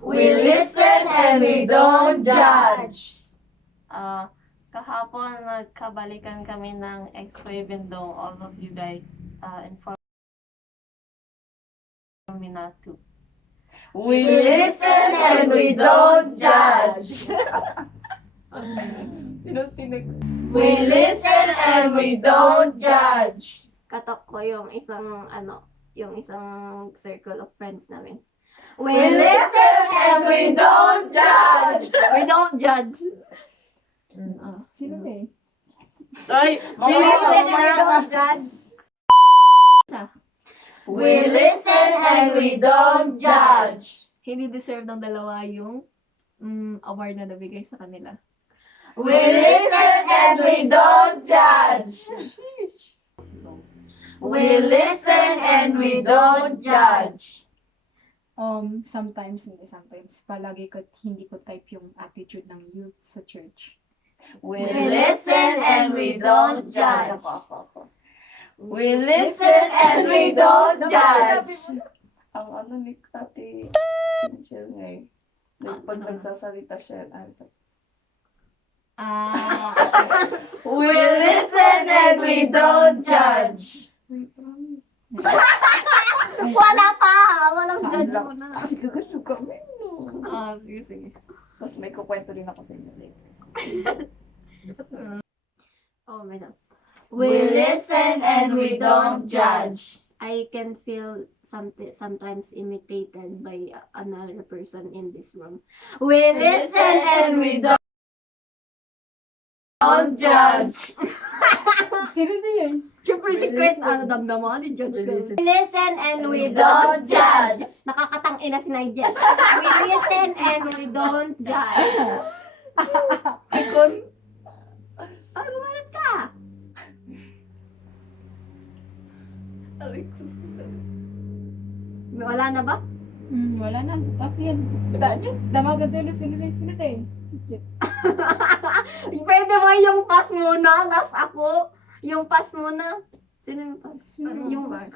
We listen and we don't judge. Kahapon nagkabalikan kami ng Expo Bendong. All of you guys inform me not to. We listen and we don't judge. Sino tinext? We listen and we don't judge. Katok ko yung isang circle of friends namin. We listen and we don't judge. We don't judge. Sino na eh? Ay, We listen and we don't judge. We listen and we don't judge. Hindi deserve ng dalawa yung award na nabigay sa kanila. We listen and we don't judge. We listen and we don't judge. Sometimes, hindi sometimes. Palagi ko, hindi ko type yung attitude ng youth sa church. We listen and we don't judge. We listen and we don't judge. Ang ano ni Ate Michelle ngayon, pag nagsasalita siya, We listen and we don't judge. Wait, promise. Wala pa! Walang judge ako na. Kasi gagano kami, no? Sige, sige. Tapos may kukwento din ako sa inyo later. Oh my God. We listen and we don't judge. I can feel sometimes imitated by another person in this room. We listen and we don't judge. Sino na yan? Siyempre si Chris, damdaman ni Judge ko. We We listen and We don't judge. Nakakatangina si Nigel. We listen and we don't judge. Ikon? Ay, bumalat ka! Aray ko sa Wala na ba? wala na. Tough yan. Wala niyo. Damagan tayo na sino na eh. Pwede ba yung pass muna? Last ako? Yung pass muna? Sino yung pass? Sino Yung yung pass?